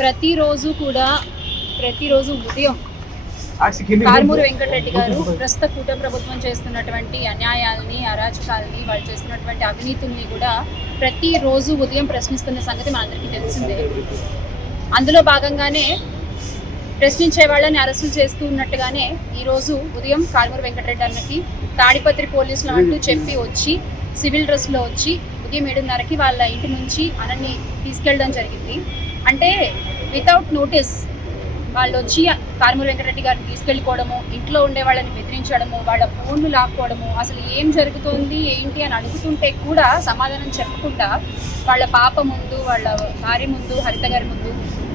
ప్రతిరోజు ఉదయం కారుమూరి వెంకటరెడ్డి గారు ప్రస్తుత కూటమి ప్రభుత్వం చేస్తున్నటువంటి అన్యాయాల్ని, అరాచకాలని, వాళ్ళు చేస్తున్నటువంటి అవినీతిని కూడా ప్రతిరోజు ఉదయం ప్రశ్నిస్తున్న సంగతి మనందరికీ తెలిసిందే. అందులో భాగంగానే ప్రశ్నించే వాళ్ళని అరెస్టులు చేస్తూ ఉన్నట్టుగానే ఈరోజు ఉదయం కారుమూరి వెంకటరెడ్డి అన్నకి తాడిపత్రి పోలీసులు అంటూ చెప్పి వచ్చి సివిల్ డ్రెస్లో వచ్చి ఉదయం 7:30కి వాళ్ళ ఇంటి నుంచి అనని తీసుకెళ్ళడం జరిగింది. అంటే వితౌట్ నోటీస్ వాళ్ళు వచ్చి కారుమూరి వెంకటరెడ్డి గారిని తీసుకెళ్ళిపోవడము, ఇంట్లో ఉండే వాళ్ళని బెదిరించడము, వాళ్ళ ఫోన్లు లాక్కోవడము, అసలు ఏం జరుగుతుంది ఏంటి అని అడుగుతుంటే కూడా సమాధానం చెప్పకుండా వాళ్ళ పాప ముందు, వాళ్ళ భార్య ముందు, హరిత గారి ముందు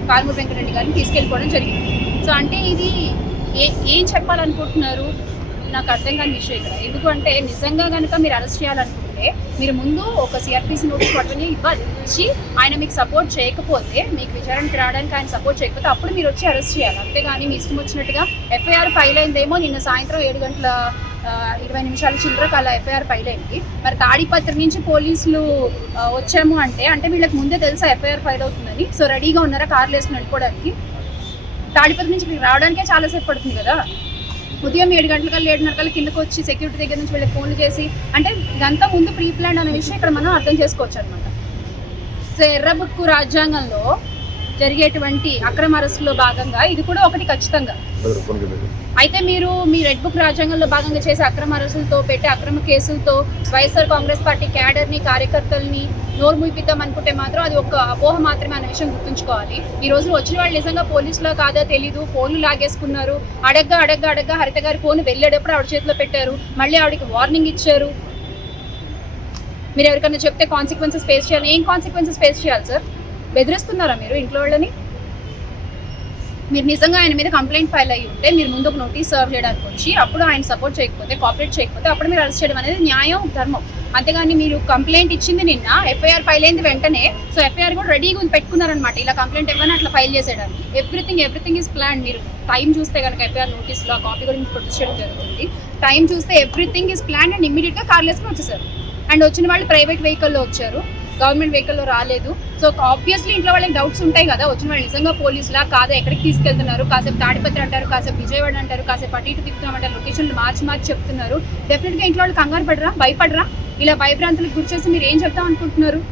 కారుమూరి వెంకటరెడ్డి గారిని తీసుకెళ్ళిపోవడం జరిగింది. సో అంటే ఇది ఏం చెప్పాలనుకుంటున్నారు నాకు అర్థం కాని విషయం ఇక్కడ. ఎందుకంటే నిజంగా కనుక మీరు అరెస్ట్ చేయాలనుకుంటే మీరు ముందు ఒక సిఆర్పిసి నోటీస్ పట్టుకుని ఇచ్చి ఆయన మీకు సపోర్ట్ చేయకపోతే, మీకు విచారణకి రావడానికి ఆయన సపోర్ట్ చేయకపోతే అప్పుడు మీరు వచ్చి అరెస్ట్ చేయాలి. అంతేగాని మీ ఇష్టం వచ్చినట్టుగా ఎఫ్ఐఆర్ ఫైల్ అయిందేమో నిన్న సాయంత్రం 7:20 చిల్లరకు అలా ఎఫ్ఐఆర్ ఫైల్ అయింది. మరి తాడిపత్రి నుంచి పోలీసులు వచ్చాము అంటే వీళ్ళకి ముందే తెలుసా ఎఫ్ఐఆర్ ఫైల్ అవుతుందని? సో రెడీగా ఉన్నారా కార్లు వేసుకుని వెళ్ళిపోవడానికి? తాడిపత్రి నుంచి రావడానికే చాలాసేపు పడుతుంది కదా. ఉదయం 7 గంటలకల్లా 7:30 కిందకు వచ్చి సెక్యూరిటీ దగ్గర నుంచి వీళ్ళకి ఫోన్లు చేసి, అంటే ఇదంతా ముందు ప్రీ ప్లాన్ అనే విషయం ఇక్కడ మనం అర్థం చేసుకోవచ్చు అనమాట. సో ఎర్రబుక్కు రాజ్యాంగంలో జరిగేటువంటి అక్రమ అరెస్టులో భాగంగా ఇది కూడా ఒకటి ఖచ్చితంగా. అయితే మీరు మీ రెడ్ బుక్ రాజ్యాంగంలో భాగంగా చేసే అక్రమ అరెస్టులతో పెట్టే అక్రమ కేసులతో వైఎస్ఆర్ కాంగ్రెస్ పార్టీ క్యాడర్ని, కార్యకర్తల్ని నోరు మూయిపిద్దాం అనుకుంటే మాత్రం అది ఒక అపోహ మాత్రమే అనే విషయం గుర్తుంచుకోవాలి. ఈ రోజు వచ్చిన వాళ్ళు నిజంగా పోలీసులో కాదా తెలీదు, ఫోన్లు లాగేసుకున్నారు. అడగ్గా హరిత గారి ఫోన్ వెళ్ళేటప్పుడు ఆవిడ చేతిలో పెట్టారు, మళ్ళీ ఆవిడకి వార్నింగ్ ఇచ్చారు. మీరు ఎవరికైనా చెప్తే కాన్సిక్వెన్సెస్ ఫేస్ చేయాలి. ఏం కాన్సిక్వెన్సెస్ ఫేస్ చేయాలి సార్? బెదిరిస్తున్నారా మీరు ఇంట్లో వాళ్ళని? మీరు నిజంగా ఆయన మీద కంప్లైంట్ ఫైల్ అయ్యి ఉంటే మీరు ముందు ఒక నోటీస్ సర్వ్ చేయడానికి వచ్చి అప్పుడు ఆయన సపోర్ట్ చేయకపోతే, కోఆపరేట్ చేయకపోతే అప్పుడు మీరు అరెస్ట్ చేయడం అనేది న్యాయం, ధర్మం. అంతేగాని మీరు కంప్లైంట్ ఇచ్చింది నిన్న, ఎఫ్ఐఆర్ ఫైల్ అయింది వెంటనే, సో ఎఫ్ఐఆర్ కూడా రెడీగా పెట్టుకున్నారనమాట ఇలా కంప్లైంట్ ఇవ్వని అట్లా ఫైల్ చేసేయడానికి. Everything is plan. మీరు టైం చూస్తే కనుక ఎఫ్ఐఆర్ నోటీస్లో కాపీ కూడా మీకు ప్రొడ్యూస్ చేయడం జరుగుతుంది. టైం చూస్తే ఎవ్రీథింగ్ ఈజ్ ప్లాన్ అండ్ ఇమ్మీడియట్గా కార్లు వేసుకుని వచ్చేసారు. అండ్ వచ్చిన వాళ్ళు ప్రైవేట్ వెహికల్లో వచ్చారు, గవర్నమెంట్ వెహికల్లో రాలేదు. సో ఆబ్వియస్లీ ఇంట్లో వాళ్ళకి డౌట్స్ ఉంటాయి కదా, వచ్చిన వాళ్ళు నిజంగా పోలీసులా కాదా, ఎక్కడికి తీసుకెళ్తున్నారు, కాసేపు తాడిపత్రి అంటారు, కాసేపు విజయవాడ అంటారు, కాసేపు అటు ఇటు తిప్పుతున్నామంటారు, లొకేషన్లు మార్చి చెప్తున్నారు. డెఫినెట్గా ఇంట్లో వాళ్ళు కంగారు పడరా, భయపడరా? ఇలా భయభ్రాంతులకు గురి చేసి మీరు ఏం చెప్తాం అనుకుంటున్నారు?